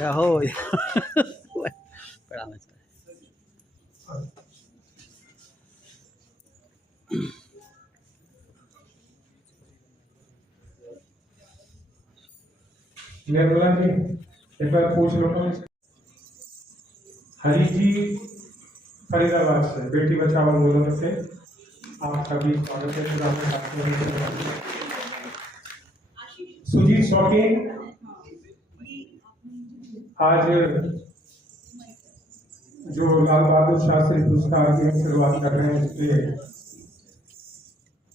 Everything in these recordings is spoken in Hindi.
या हो बड़ा मजा निर्मला जी एक बार पूछ लो तो। हरी जी फरीदाबाद से बेटी बचाओ आंदोलन से आप सभी स्वागत है। सुजीत शौकीन आज जो लाल बहादुर शास्त्री पुरस्कार की हम शुरुआत कर रहे हैं उसके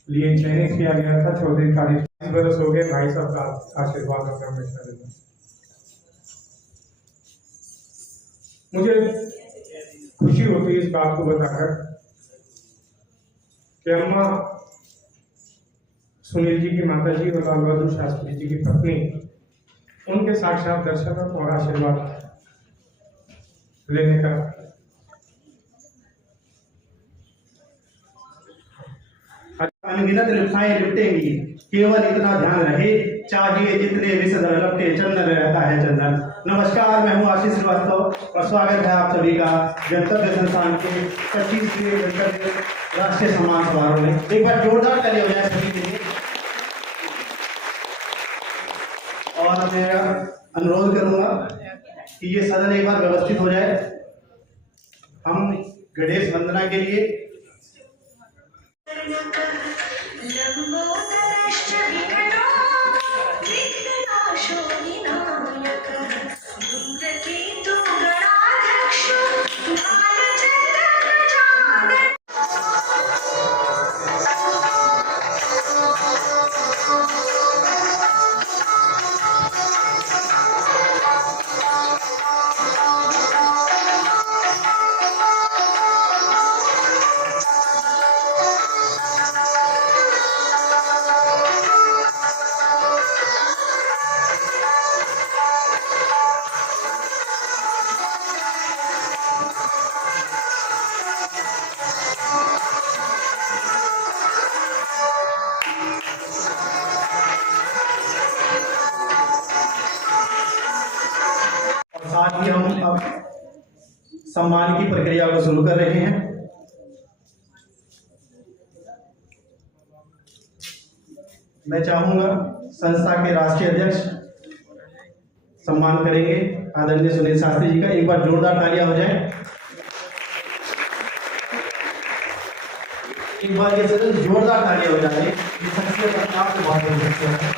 लिए चयनित किया गया था। 14 तारीख 20 बरस हो गए। भाई साहब का आशीर्वाद और हमेशा देना। मुझे खुशी होती है इस बात को बताकर कि अम्मा सुनील जी की माता जी और लाल बहादुर शास्त्री जी की पत्नी उनके साक्षात दर्शन और आशीर्वाद लेने का अनगिनत लिप्साएं लिपटेंगी, केवल इतना ध्यान रहे, चाहिए जितने विषधर लपटे चंदन रहता है चंदन। नमस्कार, मैं हूं आशीष श्रीवास्तव और स्वागत है आप सभी का गणतव्य संस्थान के 25वें गणतव्य राष्ट्रीय सम्मान समारोह में। एक बार जोरदार ताली हो जाए सभी के लिए। और मैं अनुरोध करूंगा कि ये सदन एक बार व्यवस्थित हो जाए। हम गणेश वंदना के लिए साथ ही हम अब सम्मान की प्रक्रिया को शुरू कर रहे हैं। मैं चाहूंगा संस्था के राष्ट्रीय अध्यक्ष सम्मान करेंगे आदरणीय सुनील शास्त्री जी का। एक बार जोरदार तालियां हो जाए। एक बार ये सदन जोरदार तालियां हो जाए। ये शख्सियत अपने आप से बहुत बड़ी शख्सियत है।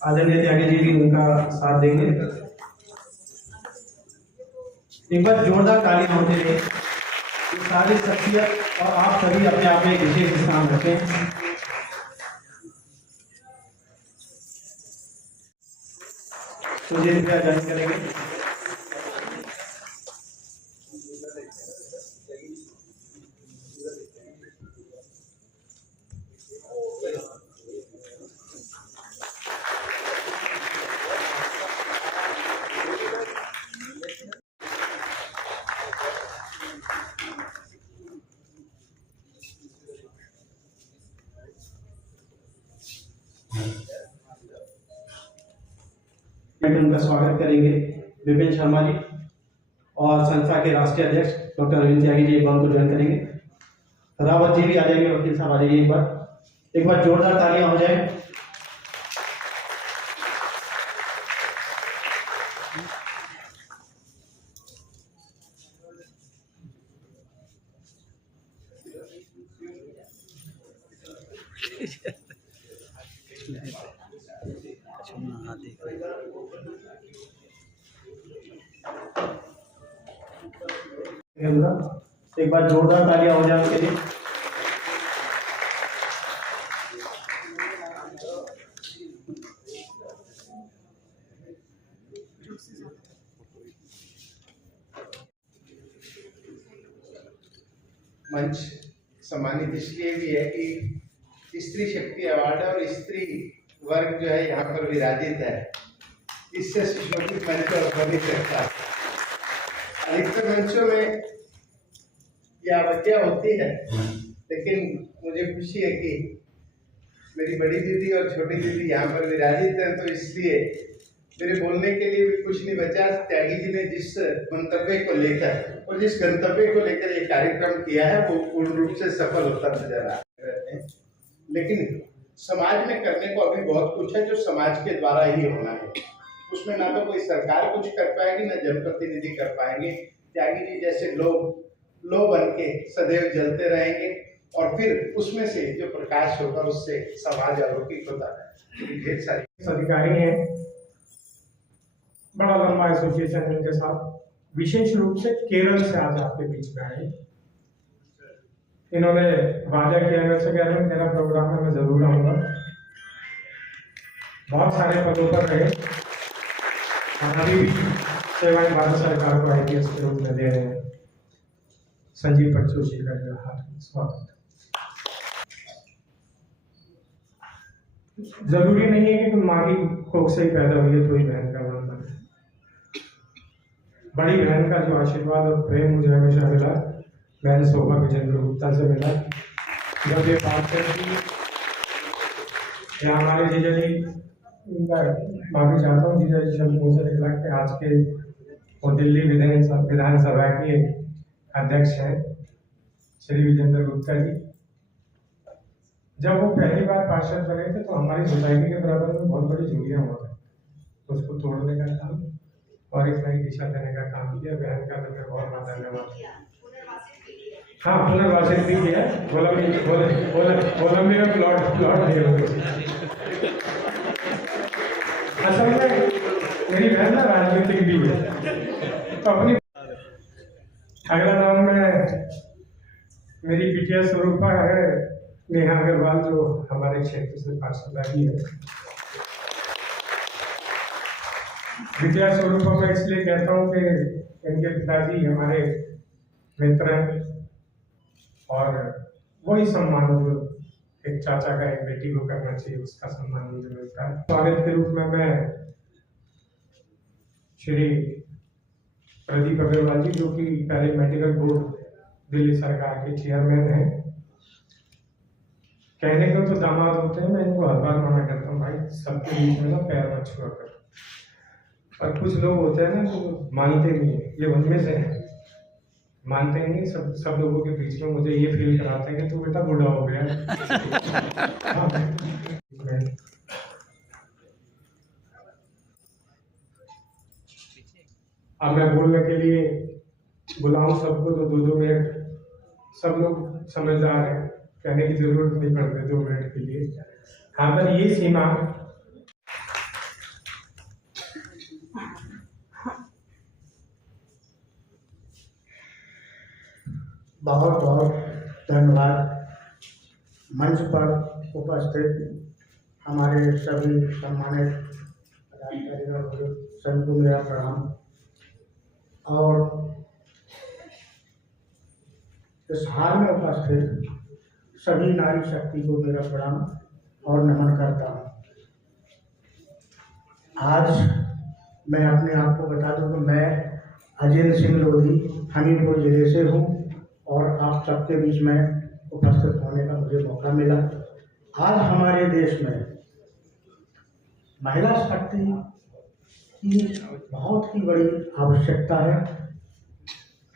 आदरणीय त्यागी जी भी उनका साथ देंगे। एक बार जोरदार तालियां होते हुए सारी शख्सियत और आप सभी अपने आप में एक विशेष स्थान रखें। मुझे रुपया ज्वाइन करेंगे। उनका स्वागत करेंगे विपिन शर्मा जी और संस्था के राष्ट्रीय अध्यक्ष डॉक्टर अरविंद त्यागी जी एक बार उनको ज्वाइन करेंगे। रावत जी भी आ जाएंगे, वकील साहब आ जाइए। एक बार जोरदार तालियां हो जाए। एक बार जोरदार तालियां हो जाए उनके लिए। मंच सम्मानित इसलिए भी है कि स्त्री शक्ति अवार्ड और स्त्री वर्ग जो है यहाँ पर विराजित है, इससे सुशोभित मंच और बन नहीं सकता। अधिकतर मंचों में यह आवतियाँ होती है, लेकिन मुझे खुशी है कि मेरी बड़ी दीदी और छोटी दीदी यहाँ पर विराजित है, तो इसलिए मेरे बोलने के लिए भी कुछ नहीं बचा। त्यागी जी ने जिस मंतव्य को लेकर और जिस गंतव्य को लेकर ये कार्यक्रम किया है वो पूर्ण रूप से सफल होता नजर आ रहे हैं, लेकिन समाज में करने को अभी बहुत कुछ है जो समाज के द्वारा ही होना है। उसमें ना तो कोई सरकार कुछ कर पाएगी, ना जनप्रतिनिधि कर पाएंगे। त्यागी जी जैसे लोग लो बन के सदैव जलते रहेंगे और फिर उसमें से जो प्रकाश होगा उससे समाज अलौकिक होता है। ढेर सारी अधिकारी हैं, बड़ा लंबा एसोसिएशन है इनके साथ, विशेष रूप से केरल से आज आपके बीच में आए। इन्होंने वादा किया मेरे से, कह रहे हैं मेरा प्रोग्राम है, मैं जरूर आऊंगा। बहुत सारे पदों पर रहे और अभी भी सेवाएं भारत सरकार को IPS के रूप में दे रहे हैं। संजीव परचोशी का हार्दिक स्वागत। जरूरी नहीं है कि तुम माँ की कोख से ही पैदा हुई है तो ही बहन का नाम बने। बड़ी बहन का जो आशीर्वाद और प्रेम मुझे हमेशा मिला, बहन शोभा विजेंद्र गुप्ता से मिला। जब ये बात करी या हमारे जीजा जी, माफी चाहता हूँ, जीजा जी शब्द मुँह से निकला कि आज के वो दिल्ली विधानसभा के अध्यक्ष हैं श्री विजेंद्र गुप्ता जी। जब वो पहली बार पार्षद बने थे तो हमारी सोसाइटी के बराबर में बहुत बड़ी झुग्गियाँ हुआ है, उसको तोड़ने का काम और एक नई दिशा देने का काम किया। बहन का तो मैं बहुत बहुत धन्यवाद। हाँ, पुनर्वासित भी किया, कोलंबिया में प्लॉट दिए हुए। असल में मेरी बहन ना राजनीतिक भी है, तो अपनी अगला नाम में मेरी बिटिया स्वरूपा है, नेहा अग्रवाल, जो हमारे क्षेत्र से पार्षद आई है। विद्या स्वरूपा मैं इसलिए कहता हूँ कि इनके पिताजी हमारे मित्र हैं और वही सम्मान जो एक चाचा का एक बेटी को करना चाहिए, उसका सम्मान मुझे मिलता है। स्वागत के रूप में मैं श्री प्रदीप अग्रवाल जी, जो कि पहले मेडिकल बोर्ड दिल्ली सरकार के चेयरमैन हैं, कहने को तो दामाद होते हैं, मैं इनको हर बार मना करता हूँ, भाई सबके बीच में ना पैर मत छुआ कर। और कुछ लोग होते हैं ना जो मानते नहीं है, ये उनमें से हैं, मानते नहीं। सब लोगों के बीच में मुझे ये फील कराते हैं कि तू बेटा बूढ़ा हो गया। अब मैं बोलने के लिए बुलाऊं सबको तो 2-2 मिनट, सब लोग समझदार हैं, कहने की जरूरत नहीं पड़ती 2 मिनट के लिए। हाँ, पर ये सीमा बहुत बहुत धन्यवाद। मंच पर उपस्थित हमारे सभी सम्मानित पदाधिकारियों को सभी को मेरा प्रणाम, और इस हाल में उपस्थित सभी नारी शक्ति को मेरा प्रणाम और नमन करता हूँ। आज मैं अपने आप को बता दूँ कि मैं अजिन सिंह लोधी हमीरपुर जिले से हूँ और आप सबके बीच में उपस्थित होने का मुझे मौका मिला। आज हमारे देश में महिला शक्ति की बहुत ही बड़ी आवश्यकता है।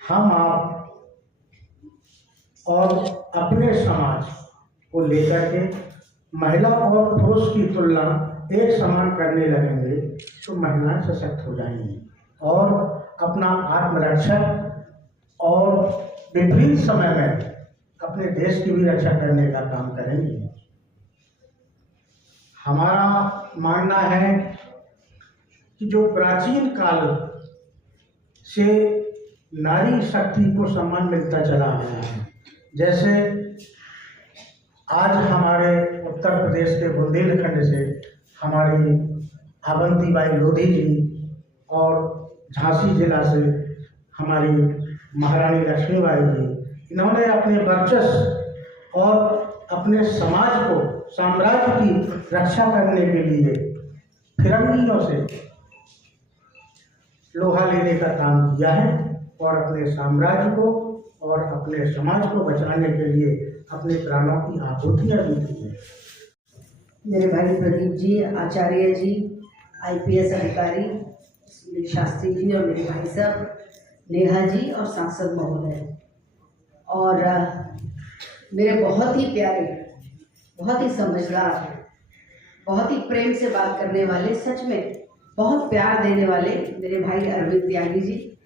हम आप और अपने समाज को लेकर के महिला और पुरुष की तुलना एक समान करने लगेंगे तो महिलाएं सशक्त हो जाएंगी और अपना आत्मरक्षक और विभिन्न समय में अपने देश की भी रक्षा करने का काम करेंगी। हमारा मानना है कि जो प्राचीन काल से नारी शक्ति को सम्मान मिलता चला आया है, जैसे आज हमारे उत्तर प्रदेश के बुंदेलखंड से हमारी अवंतीबाई लोधी जी और झांसी जिला से हमारी महारानी लक्ष्मीबाई जी, इन्होंने अपने वर्चस्व और अपने समाज को, साम्राज्य की रक्षा करने के लिए फिरंगियों से लोहा लेने का काम किया है और अपने साम्राज्य को और अपने समाज को बचाने के लिए अपने प्राणों की आहुतियां दी थी। मेरे भाई प्रदीप जी, आचार्य जी, आईपीएस अधिकारी सुनील शास्त्री जी और मेरे भाई साहब नेहा जी और सांसद महोदय और मेरे बहुत ही प्यारे, बहुत ही समझदार, बहुत ही प्रेम से बात करने वाले, सच में बहुत प्यार देने वाले मेरे भाई अरविंद त्यागी जी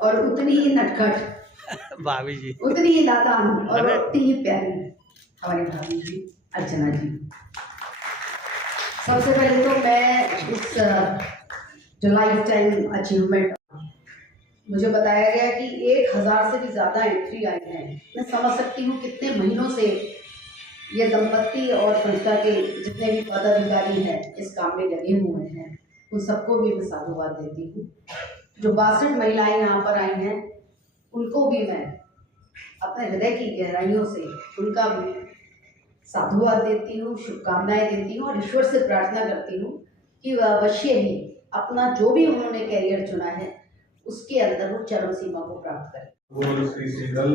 और उतनी ही नटखट भाभी जी, उतनी ही दातान और उतनी ही प्यारी हमारी भाभी जी अर्चना जी। सबसे पहले तो मैं इस जो लाइफ टाइम अचीवमेंट, मुझे बताया गया कि 1000 से भी ज़्यादा एंट्री आई है। मैं समझ सकती हूँ कितने महीनों से ये दंपत्ति और संस्था के जितने भी पदाधिकारी हैं इस काम में लगे हुए हैं, उन सबको भी मैं साधुवाद देती हूँ। जो 62 महिलाएं यहाँ पर आई हैं उनको भी मैं अपने हृदय की गहराइयों से उनका भी साधुवाद देती हूँ, शुभकामनाएं देती हूँ और ईश्वर से प्रार्थना करती हूँ कि वह अवश्य ही अपना जो भी उन्होंने कैरियर चुना है उसके अंदर वो चरम सीमा को प्राप्त करें। Shri Sehgal,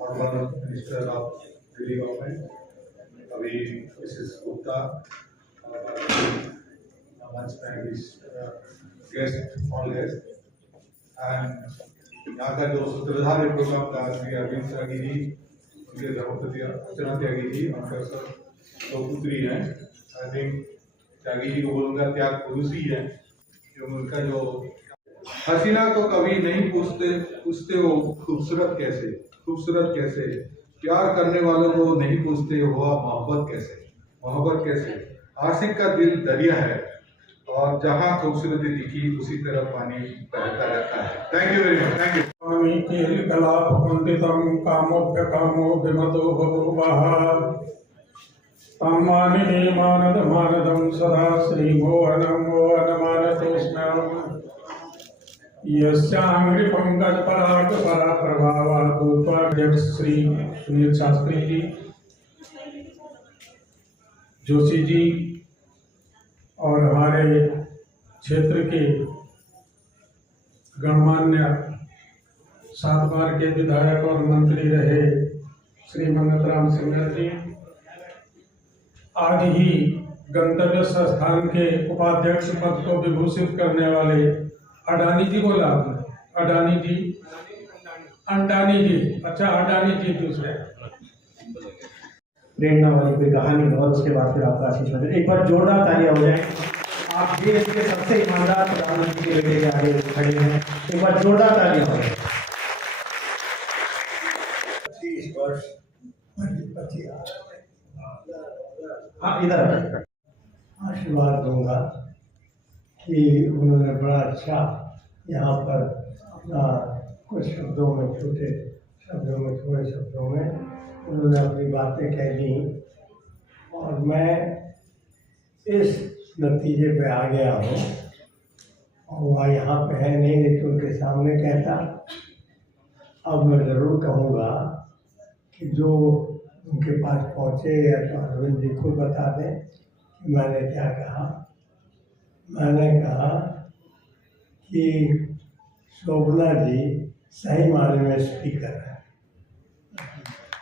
honourable minister of Delhi government, अभी मिसेस गुप्ता, मंच में गेस्ट, ऑल गेस्ट, एंड यहाँ का जो सूत्रधार प्रोग्राम का श्री अरविंद त्यागी जी, उनके धर्मपति अर्चना त्यागी जी, उनका सर दो पुत्री हैं। आई थिंक त्यागी जी को बोलूँगा त्याग पुरुष ही है, क्योंकि उनका जो हसीना को कभी नहीं पूछते वो खूबसूरत कैसे, प्यार करने वालों को नहीं पूछते हुआ मोहब्बत कैसे। आशिक का दिल दरिया है और जहाँ खूबसूरती दिखी उसी तरह पानी बहता रहता है। Thank you very much. Thank you. कलाप पंडितम कामोभ्य कामो विमतो बभूवः तम्मानिनी मानदं सदा श्रीमोहनं मोहनमानतोऽस्म्यहम् यस्याङ्घ्रिपं गजपरागपराप्रभावादूत्वा श्री सुनील शास्त्री जी, जोशी जी और हमारे क्षेत्र के गणमान्य 7 बार के विधायक और मंत्री रहे श्री मंगतराम सिंह जी, आज ही गंतव्य संस्थान के उपाध्यक्ष पद को विभूषित करने वाले अडानी जी, बोला अडानी जी, अंटानी जी, अच्छा अडानी जी दूसरे। प्रेरणा वाली कोई कहानी हो, उसके बाद फिर आपका आशीष हो जाए। एक बार जोरदार तालियां हो जाए। आप देश के सबसे ईमानदार प्रधानमंत्री के बेटे के आगे खड़े हैं, एक बार जोरदार तालियां हो जाए। 30 वर्ष हाँ, इधर आशीर्वाद दूंगा कि उन्होंने बड़ा अच्छा यहाँ पर अपना कुछ शब्दों में, छोटे शब्दों में, थोड़े शब्दों में उन्होंने अपनी बातें कह दी और मैं इस नतीजे पे आ गया हूँ। और वह यहाँ पे है नहीं तो उनके सामने कहता। अब मैं ज़रूर कहूँगा कि जो उनके पास पहुँचे या तो अरविंद जी खुद बता दें कि मैंने क्या कहा। मैंने कहा कि शोभना जी सही मायने में स्पीकर है।